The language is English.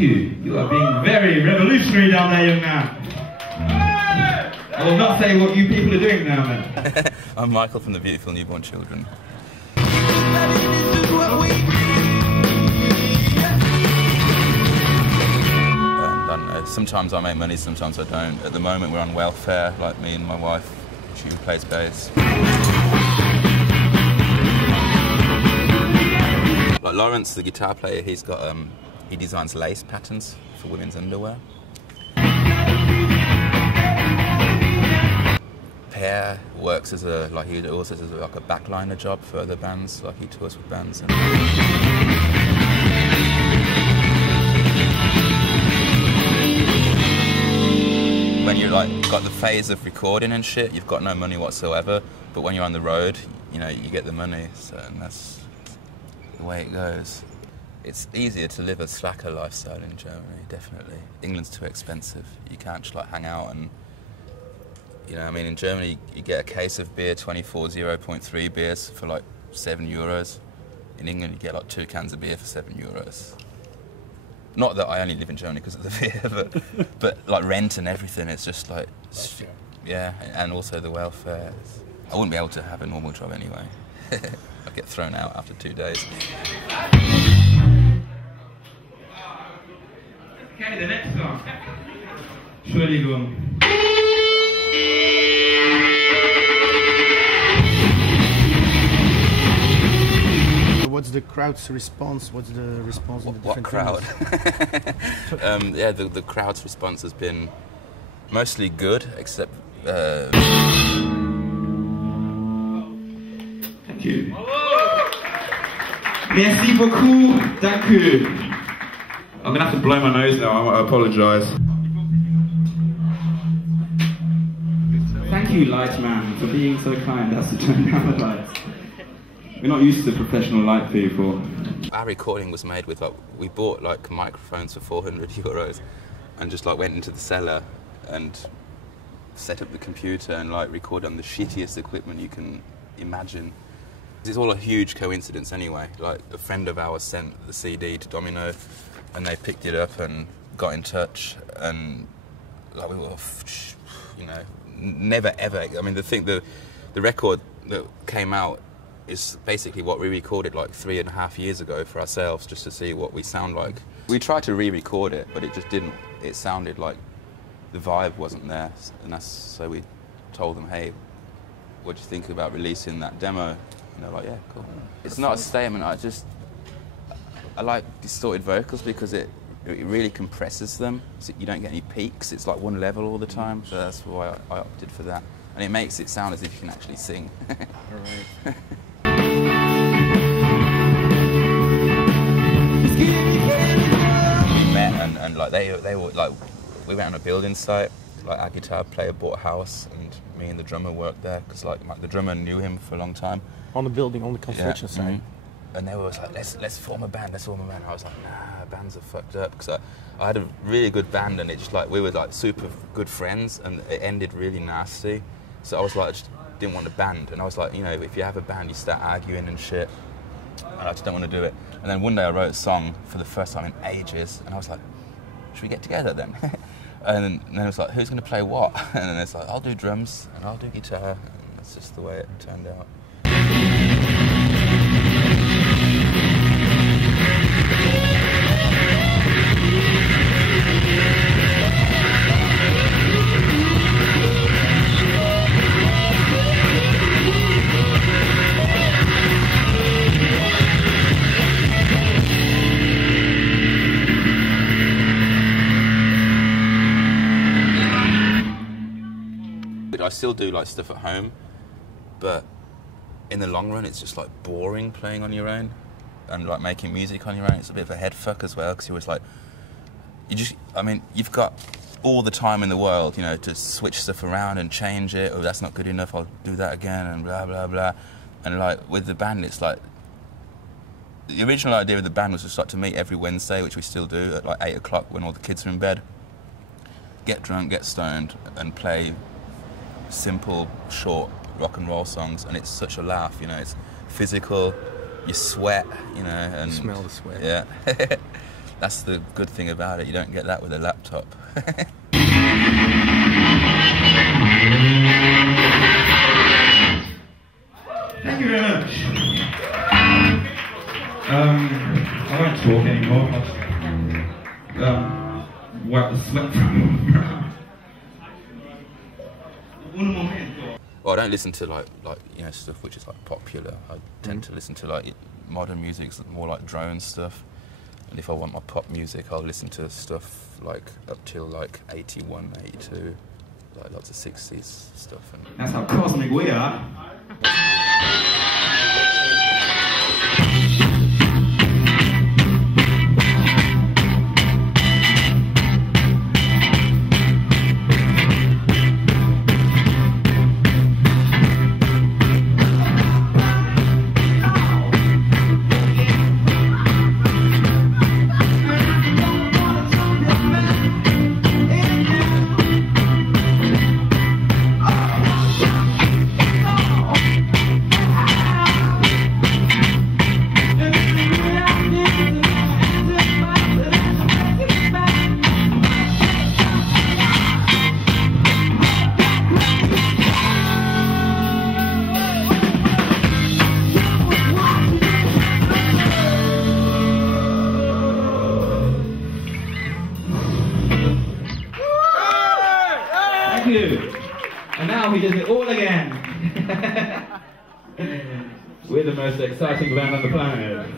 you. You are being very revolutionary down there, young man. I will not say what you people are doing now, man. I'm Michael from the Beautiful Newborn Children. Sometimes I make money, sometimes I don't. At the moment we're on welfare, like me and my wife. She plays bass. Like Lawrence, the guitar player, he's got he designs lace patterns for women's underwear. Per works as a he also does like a backliner job for other bands, like he tours with bands. When you're got the phase of recording and shit, you've got no money whatsoever. But when you're on the road, you know, you get the money. So and that's the way it goes. It's easier to live a slacker lifestyle in Germany, definitely. England's too expensive. You can't just hang out and, you know, I mean, in Germany you get a case of beer, 24 0.3 beers for like €7. In England you get like 2 cans of beer for €7. Not that I only live in Germany because of the beer, but like rent and everything, it's just like, yeah, and also the welfare. I wouldn't be able to have a normal job anyway. I'd get thrown out after 2 days. Okay, the next song. Entschuldigung. What's the crowd's response? What's the response of the What different crowd? Yeah, the crowd's response has been mostly good, except... Thank you. Merci beaucoup. Thank you. I'm gonna have to blow my nose now. I apologise. Thank you, light man, for being so kind as to turn down the lights. We're not used to professional light people. Our recording was made with we bought microphones for €400 and just went into the cellar and set up the computer and record on the shittiest equipment you can imagine. It's all a huge coincidence anyway. A friend of ours sent the CD to Domino and they picked it up and got in touch and we were, you know, never ever. I mean, the record that came out is basically what we recorded 3.5 years ago for ourselves, just to see what we sound like. We tried to re-record it, but it just didn't. It sounded like the vibe wasn't there, and so we told them, hey, what do you think about releasing that demo? And they're like, yeah, cool. It's not a statement. I like distorted vocals because it really compresses them, so you don't get any peaks. It's one level all the time, so that's why I opted for that. And it makes it sound as if you can actually sing. Right. We met and they were we went on a building site. Our guitar player bought a house and me and the drummer worked there because the drummer knew him for a long time. On the building, on the construction site. Mm-hmm. And they were like, let's form a band, let's form a band. I was like, nah, bands are fucked up, because I had a really good band and it just we were super good friends and it ended really nasty. So I was I just didn't want a band, and I was like, you know, if you have a band you start arguing and shit, and I just don't want to do it. And then one day I wrote a song for the first time in ages and I was like, should we get together then? And then it was like, who's going to play what? And then it's like, I'll do drums and I'll do guitar, and that's just the way it turned out. I still do stuff at home, but in the long run it's just boring playing on your own and making music on your own. It's a bit of a head fuck as well, because you're always you've got all the time in the world, you know, to switch stuff around and change it. Oh, that's not good enough, I'll do that again, and blah blah blah. And with the band, it's the original idea of the band was just to meet every Wednesday, which we still do, at 8 o'clock when all the kids are in bed, get drunk, get stoned and play simple, short rock and roll songs, and it's such a laugh, you know. It's physical, you sweat, you know, and you smell the sweat. Yeah. That's the good thing about it. You don't get that with a laptop. Thank you very much. I won't talk anymore. I'll just wipe the sweat from my brow. Well, I don't listen to like you know, stuff which is like popular. I tend to listen to like modern music, more like drone stuff. And if I want my pop music, I'll listen to stuff like up till like 81, 82, like lots of 60s stuff. And that's how cosmic we are. And now he does it all again. We're the most exciting band on the planet.